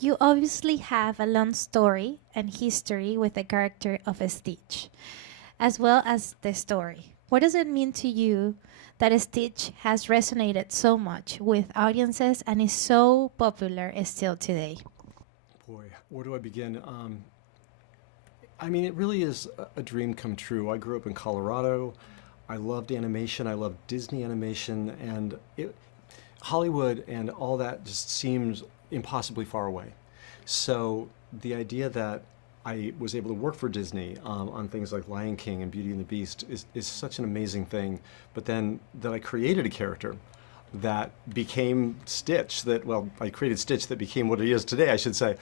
You obviously have a long story and history with the character of Stitch, as well as the story. What does it mean to you that Stitch has resonated so much with audiences and is so popular still today? Boy, where do I begin? I mean, it really is a dream come true. I grew up in Colorado. I loved animation. I loved Disney animation, and Hollywood and all that just seemed impossibly far away. So the idea that I was able to work for Disney on things like Lion King and Beauty and the Beast is such an amazing thing. But then that I created a character that became Stitch. That well, I created Stitch that became what it is today. I should say.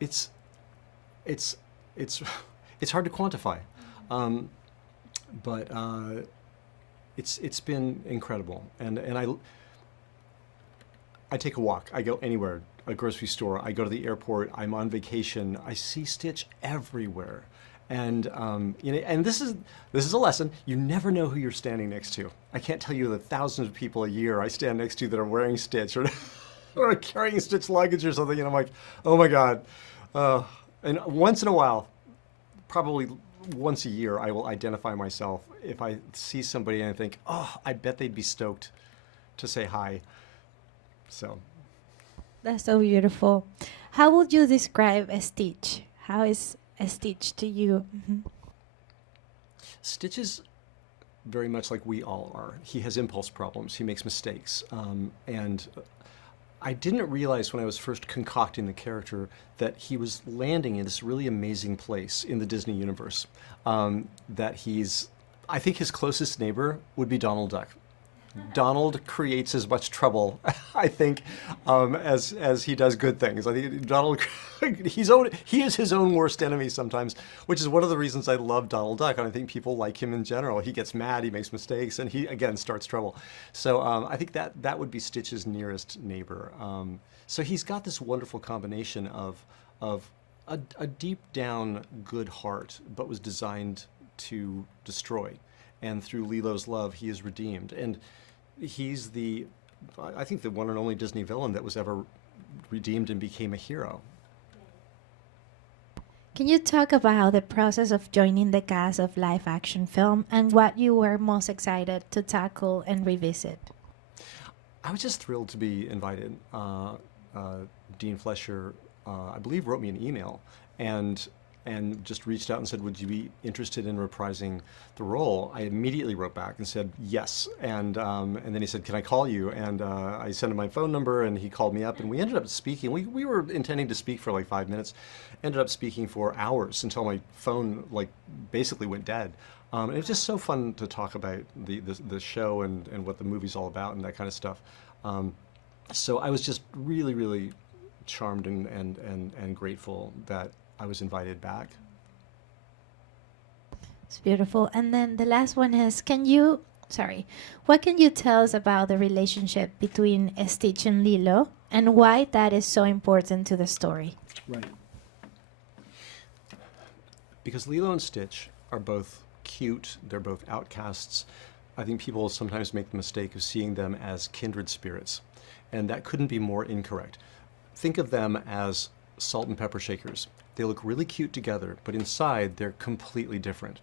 It's it's it's it's hard to quantify, um, but it's been incredible. And I take a walk. I go anywhere, a grocery store. I go to the airport. I'm on vacation. I see Stitch everywhere, and and this is a lesson. You never know who you're standing next to. I can't tell you the thousands of people a year I stand next to that are wearing Stitch or or carrying Stitch luggage or something, and I'm like, oh my god. Uh, and once in a while, probably once a year, I will identify myself if I see somebody and I think, oh, I bet they'd be stoked to say hi. So, That's so beautiful. How would you describe Stitch? How is Stitch to you? Stitch is very much like we all are. He has impulse problems. He makes mistakes. And I didn't realize when I was first concocting the character that he was landing in this really amazing place in the Disney universe. That I think his closest neighbor would be Donald Duck. Donald creates as much trouble, I think, as he does good things. I think Donald, he is his own worst enemy sometimes, which is one of the reasons I love Donald Duck, and I think people like him in general. He gets mad, he makes mistakes, and he again starts trouble. So I think that would be Stitch's nearest neighbor. So he's got this wonderful combination of a deep down good heart, but was designed to destroy. And through Lilo's love, he is redeemed. And he's I think, the one and only Disney villain that was ever redeemed and became a hero. Can you talk about the process of joining the cast of live action film and what you were most excited to tackle and revisit? I was just thrilled to be invited. Dean Fleischer, I believe, wrote me an email and just reached out and said, "Would you be interested in reprising the role?" I immediately wrote back and said yes, and then he said, "Can I call you?" And I sent him my phone number, and he called me up, and we ended up speaking. We were intending to speak for like 5 minutes, ended up speaking for hours until my phone like basically went dead. It was just so fun to talk about the show and what the movie's all about and that kind of stuff. So I was just really, really charmed and grateful that I was invited back. It's beautiful. And then the last one is what can you tell us about the relationship between Stitch and Lilo and why that is so important to the story? Right. Because Lilo and Stitch are both cute, they're both outcasts. I think people sometimes make the mistake of seeing them as kindred spirits, and that couldn't be more incorrect. Think of them as salt and pepper shakers. They look really cute together, but inside they're completely different.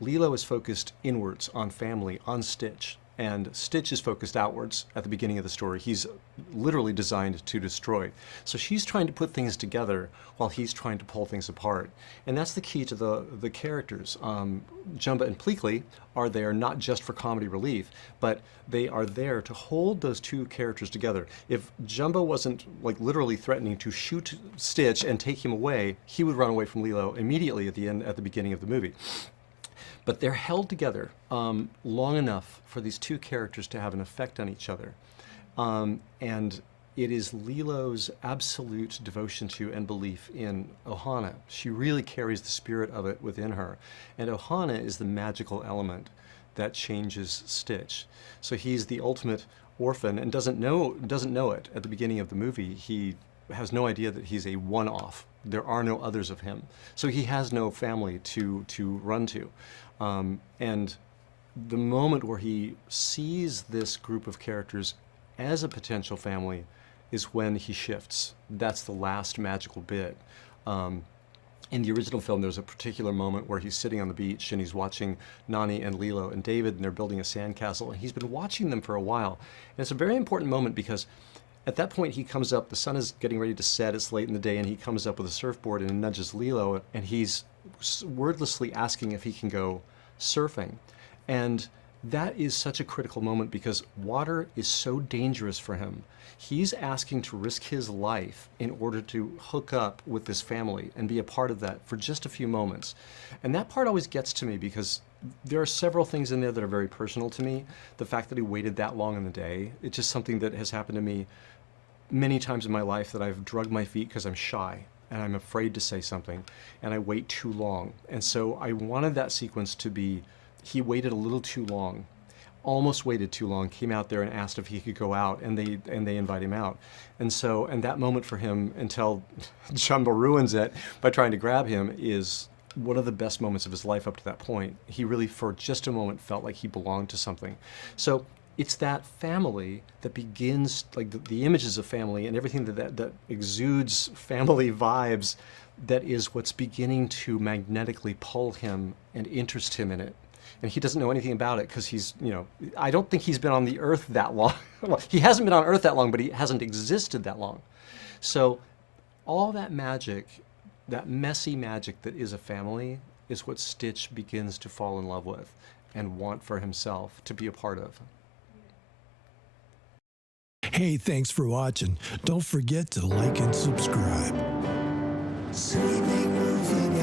Lilo is focused inwards on family, on Stitch, and Stitch is focused outwards at the beginning of the story. He's literally designed to destroy. So she's trying to put things together while he's trying to pull things apart. And that's the key to the characters. Jumba and Pleakley are there not just for comedy relief, but they are there to hold those two characters together. If Jumbo wasn't like literally threatening to shoot Stitch and take him away, he would run away from Lilo immediately at the beginning of the movie. But they're held together long enough for these two characters to have an effect on each other. And it is Lilo's absolute devotion to and belief in Ohana. She really carries the spirit of it within her. And Ohana is the magical element that changes Stitch. So he's the ultimate orphan and doesn't know it at the beginning of the movie. He has no idea that he's a one-off. There are no others of him. So he has no family to run to. And the moment where he sees this group of characters as a potential family is when he shifts. That's the last magical bit. In the original film, there's a particular moment where he's sitting on the beach and he's watching Nani and Lilo and David, and they're building a sandcastle, and he's been watching them for a while. And it's a very important moment because at that point he comes up, the sun is getting ready to set, it's late in the day, and he comes up with a surfboard and nudges Lilo, and he's wordlessly asking if he can go surfing. And that is such a critical moment because water is so dangerous for him. He's asking to risk his life in order to hook up with this family and be a part of that for just a few moments. And that part always gets to me because there are several things in there that are very personal to me. The fact that he waited that long in the day, it's just something that has happened to me many times in my life, that I've drugged my feet because I'm shy and I'm afraid to say something, and I wait too long. And so I wanted that sequence to be, he waited a little too long, almost waited too long, came out there and asked if he could go out, and they invite him out. And so, and that moment for him, until Jumbo ruins it by trying to grab him, is one of the best moments of his life up to that point. He really, for just a moment, felt like he belonged to something. So it's that family that begins, like the images of family and everything that exudes family vibes, that is what's beginning to magnetically pull him and interest him in it. And he doesn't know anything about it because he's, you know, I don't think he's been on the earth that long. Well, he hasn't been on earth that long, but he hasn't existed that long. So all that magic, that messy magic that is a family, is what Stitch begins to fall in love with and want for himself to be a part of. Hey, thanks for watching. Don't forget to like and subscribe. Sweeping, moving,